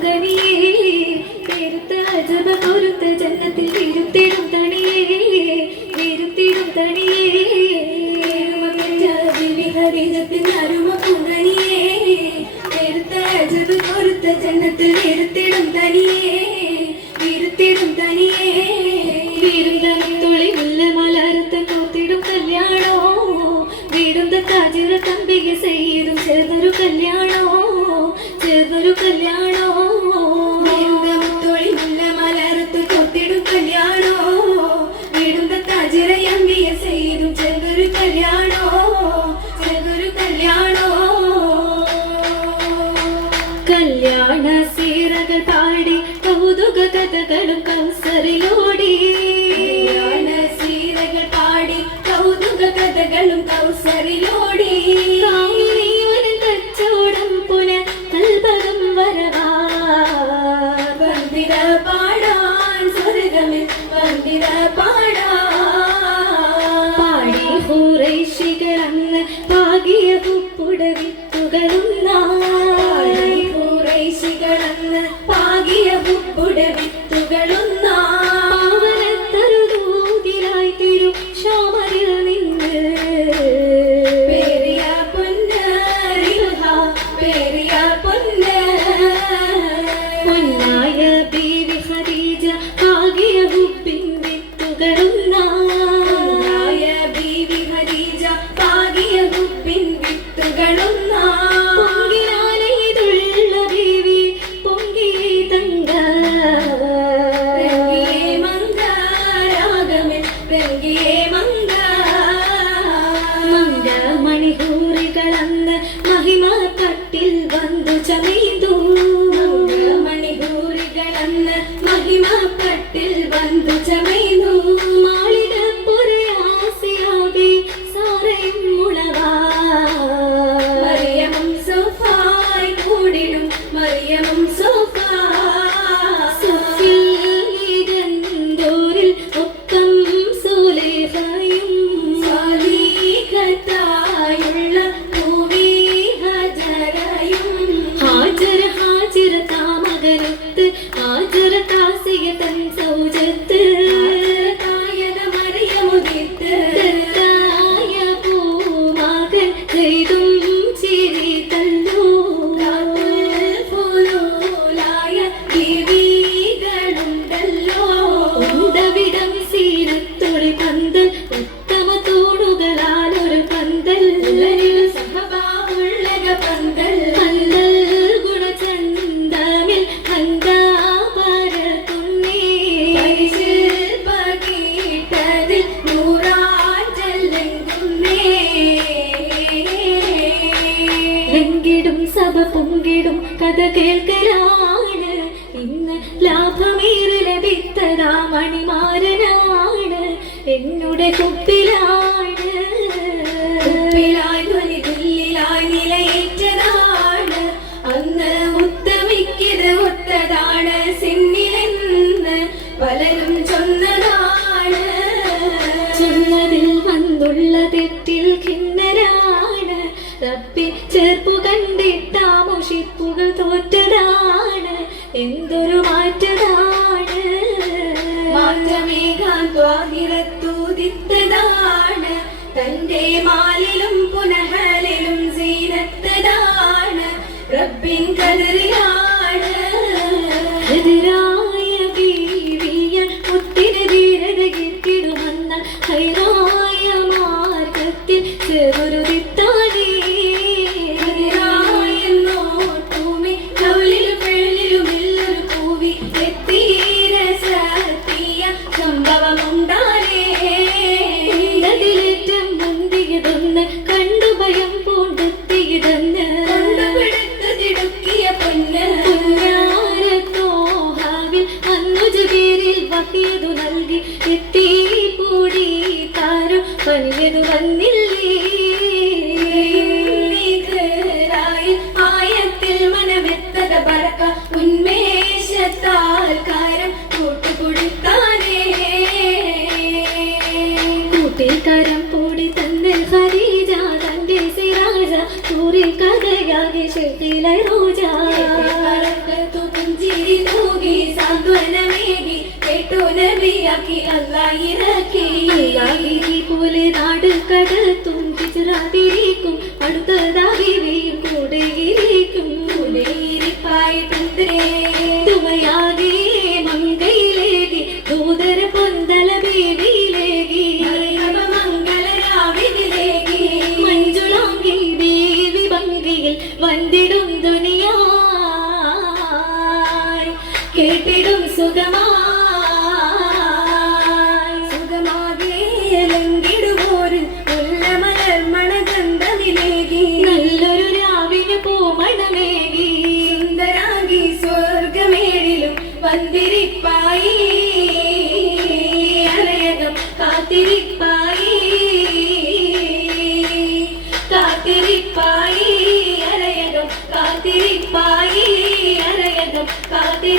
പൂങ്കനിയേ പേരുത്ത അജബ പൊരുത്ത ജന്നത്തിൽ വിരുത്തിടും തണിയേ വിരുത്തിടും തണിയേ ഹരിജത്തിൽ അരുമ പൂങ്കനിയേ പേരുത്ത അജബ പൊരുത്ത ജന്നത്തിൽ വിരുത്തിടും തനിയേ വിരുത്തിടും തനിയേ വീരുന്തളി മുല്ല മലർത്ത കോത്തിടും കല്യാണോ വീടുന്ന കാജിറ തമ്പിക ചെയ്തും ചേർന്നൊരു കല്യാണോ ചേർന്നൊരു കല്യാണോ തൊളി മുല്ല മലർത്ത് കോത്തിടും കല്യാണോ വീടുന്ന കാജിറ അമ്പിക ചെയ്തും ചേർന്നൊരു കല്യാണോ ചേർന്നൊരു കല്യാണോ കല്യാണ സീറകൾ പാടി കൗതുക കഥകളും കൗസറിലോടി കല്യാണ സീറകൾ പാടി കൗതുക കഥകളും കൗസറിലോടി കാമിനിയൊരു കച്ചോടം പുന കൽപകം വരവാ വന്ദിര പാടാൻ സ്വർഗമിൽ വന്ദിര പാടാ പാടി ഹൂറൈശികളന്ന് പാകിയ പുപ്പുടവിത്തുകളുന്നാ ികളന്ന് പാകിയ വിത്തുകളുന്ന പാവനത്തരുതൂതിലായി തിരു ശോമരിൽ നിന്ന് പേരിയ പൊന്ന് പേരിയ പൊന്ന് പൊന്നായ ബീവി ഖദീജ പാകിയ ഹുബ്ബിൻ വിത്തുകളുന്ന ബീവി ഖദീജ പാകിയ ഹുബ്ബിൻ വിത്തുകളുന്ന മണിഹൂറികളന്ന് മഹിമ പട്ടിൽ വന്നു ചമീതു മണിഹൂറികളന്ന് മഹിമ പട്ടിൽ വന്നു ചമീതു മാളികപ്പുരയാസിയാകെ സാറയും മുളവാ മറിയമും സോഫായി കൂടിടും മറിയമും സോഫാ ഒപ്പം സൂലേഹയും സാലിഹത്തായുള്ള പൂവി ഹജറയും ഹാജർ ഹാജിർ താമകരത്ത് ഹാജർ താസിയ തൻ സൗജത്ത് തായത മറിയമുദിത്ത് ദത്തായ പൂമകൻ ചെയ്തും ചിരി തല്ലോ ഫുലൂലായ ദിവീകളുണ്ടല്ലോ ഉണ്ടവിടം സീനത്തൊളി പന്തൽ ഉത്തമ തൂണുകളാൽ ഒരു പന്തൽ സഹബാവുള്ളക പന്തൽ പന്തൽ ഗുണചന്ദമിൽ ഹന്താപരത്തുന്നേ പകീട്ടതിൽ നൂറാറ്റല്ലെങ്കുന്നേ എങ്കിടും സഭ പൊങ്കിടും കഥ കേൾക്കലാണ് ഇന്ന് ലാഭമേറെ ലഭിത്തതാ മണിമാരനാണ് എന്നുടെ കുപ്പിലാണ് കുപ്പിലായി ധ്വനിതുല്ലിലായി നിലയേറ്റതാണ് അന്ന് ഉത്തമിക്കത് ഒത്തതാണ് സിന്നിലെന്ന് പലരും ചൊന്നതാണ് ചൊന്നതിൽ വന്നുള്ള തെറ്റിൽ ഖിന്നരാണ് തപ്പി ചേർപ്പു കണ്ടിട്ടാ മുഷിപ്പുകൾ തോറ്റതാണ് എന്തൊരു മാറ്റതാണ് മാറ്റമേകാൻ ത്വാഹിറത്തൂതിത്തതാണ് തന്റെ മാലിലും പുനഹലിലും സീനത്തതാണ് റബ്ബിൻ കദറിലാണ് എതിരായ ബീവിയ മുത്തിന് ധീരത കിട്ടിടുമെന്ന ഹൈറായ മാർഗത്തിൽ ചെറുരു തിത്താനേ കണ്ടു ഭയം പൂണ്ടെത്തിയതെന്ന് കണ്ടുപിടുത്തതിടുക്കിയ പൊന്ന് നോക്കി സാന്ത്വനമേകി കേട്ടു നബിയാക്കി അല്ലാഹ് ഇറക്കി. അല്ലാഹ് പോലെ നാട് കടത്തും ഹിജ്റാതിരിക്കും അടുത്തതാ ബീവിയും കൂടെയിരിക്കും. കൂടെയിരിപ്പായിട്ടുണ്ടേ തുവയാകെ മങ്കയിലേകി ദൂതര പൊന്തല ബീവിയിലേകി മംഗളരാവിലേകി മഞ്ജുളാങ്കി ദേവി ഭംഗിയിൽ വന്ദിടും ദുനിയായ് കേട്ടിടും സുഖമായി സുഖമാകെ ലംഘിടുവോര് ഉല്ലമലർമണഗന്ധമിലേകി നല്ലൊരു രാവിന് പൂമണമേകി സുന്ദരാകി സ്വർഗമേഴിലും വന്ദിരിപ്പായി അരയകം കാത്തിരിപ്പായി കാത്തിരിപ്പായി അരയകം കാത്തിരിപ്പായി അരയകം കാത്തിരി